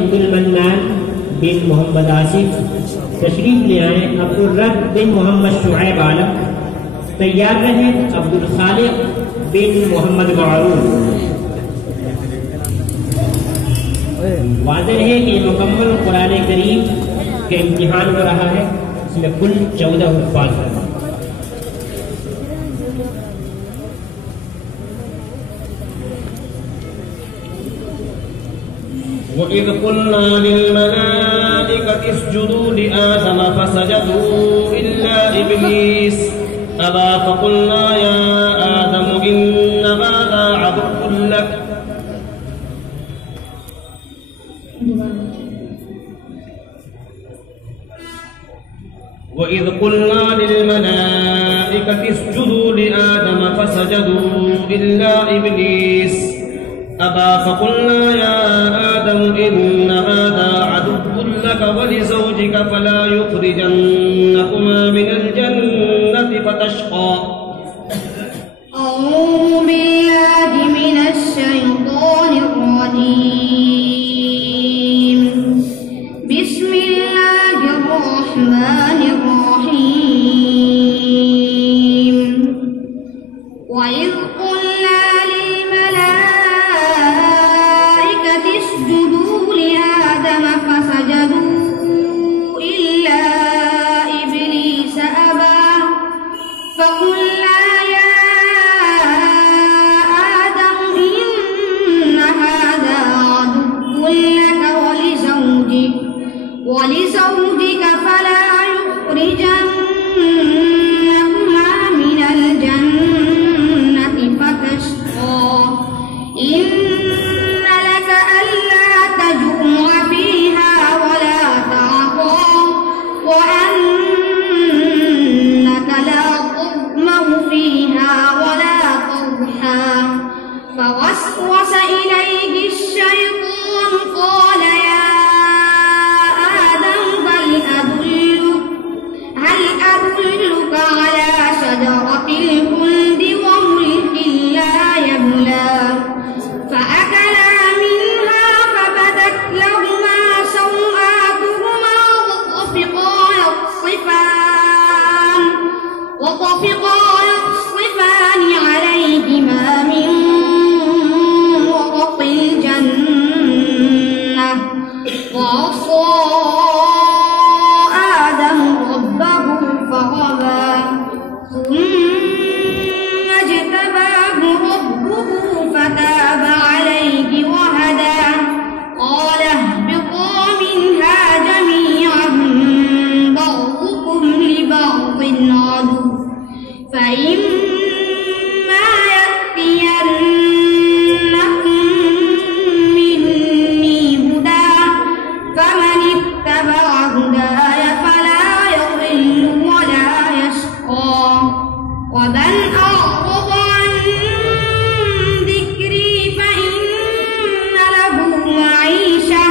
अब्दुल मन्नान बिन मोहम्मद आसिफ तशरीफ ले आए। अब्दुल रब बिन मोहम्मद शुएब आलम तैयार रहे। अब्दुल खालिक बिन मोहम्मद मारूफ। वाज़ेह है कि मुकम्मल कुरान करीम के इम्तिहान हो रहा है। इसमें कुल 14 हुफ़ाज़ हैं। وإذ قلنا للملائكة اسجدوا لآدم فسجدوا إلا إبليس أبى فقلنا يا آدم إن هذا عدو لك وإذ قلنا للملائكة اسجدوا لآدم فسجدوا إلا إبليس أبى فقلنا يا آدم إن هذا عدو لك ولزوجك فلا يخرجنكما من الجنة فتشقى. أعوذ بالله من الشيطان الرجيم. بسم الله الرحمن الرحيم. وإذ قلنا للملائكة اسجدوا لآدم فسجدوا إلا إبليس أبى فقلنا يا آدم إن هذا عدو لك ولزوجك فلا يخرجنكما من الجنة فتشقى. إن لك ألا تجوع فيها ولا تعطى وأنك لا تظمأ فيها ولا تضحى. فوسوس إليه الشيطان قال يا آدم هل أدلك على شجرة الخلد وملك لا يبلى. فأكلا منها فبدت لهما سوآتهما وطفقا يخصفان عليهما من ورق الجنة. وعصى آدم ربه فغوى ثم اجتباه ربه فتاب عليه وهدى. قال اهبطا منها جميعا بعضكم لبعض عدو فإما يأتينكم مني هدى فمن اتبع هداي فلا يضل ولا يشقى. ومن أعرض عن ذكري فإن له معيشة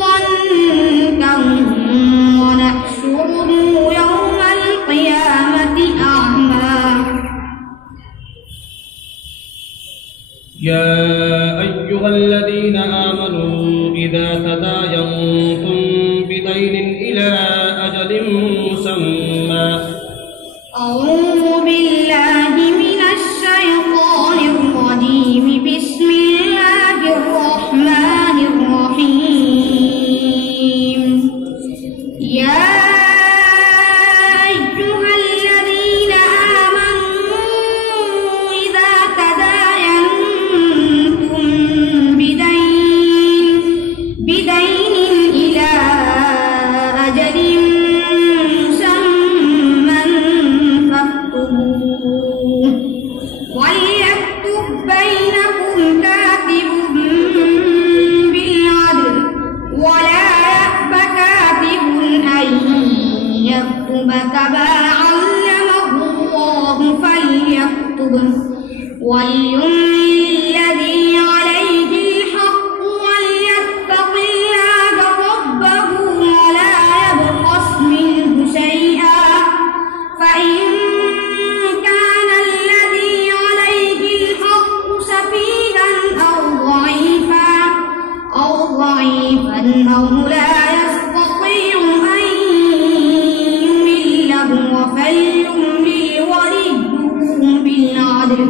ضنكا ونحشره يوم القيامة أعمى. يا أيها الذين آمنوا إذا تداينتم بدين إلى أجل مسمى. أعوذ بالله من الشيطان الرجيم. بسم الله الرحمن الرحيم. يا أيها الذين آمنوا إذا تداينتم بدين والله لا يستطيع أن يمله فليملل وليه بالعدل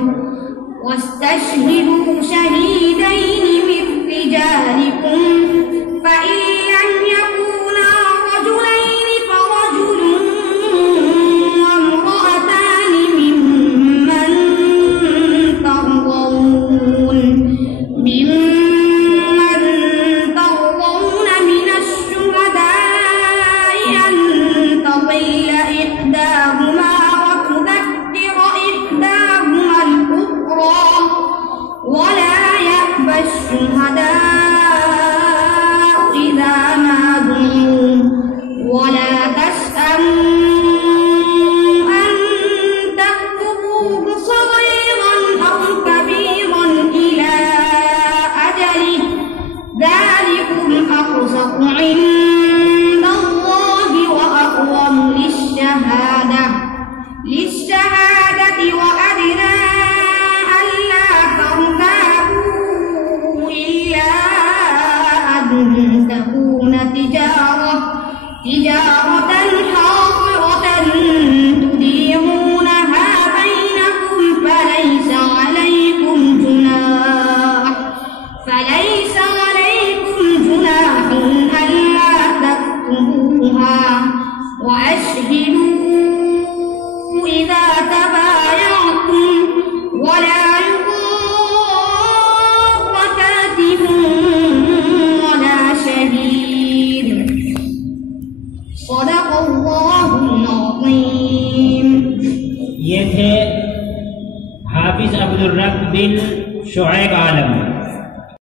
واستشهدوا شهيدين من رجالكم فإن لم يكونا رجلين فرجل وامرأتان ممن ترضون من الشهداء أن تضل إحداهما وتذكر إحداهما الأخرى ولا يأبى الشهداء إذا ما دعوا ولا تسأموا أن تكتبوه صغيرا أو كبيرا إلى أجله ذلكم أقسط عند الله وأقوم للشهادة وأدنى ألا ترتابوا إلا أن تكون تجارة حاضرة تديرونها بينكم فليس عليكم جناح ألا تكتبوها وأشهدوا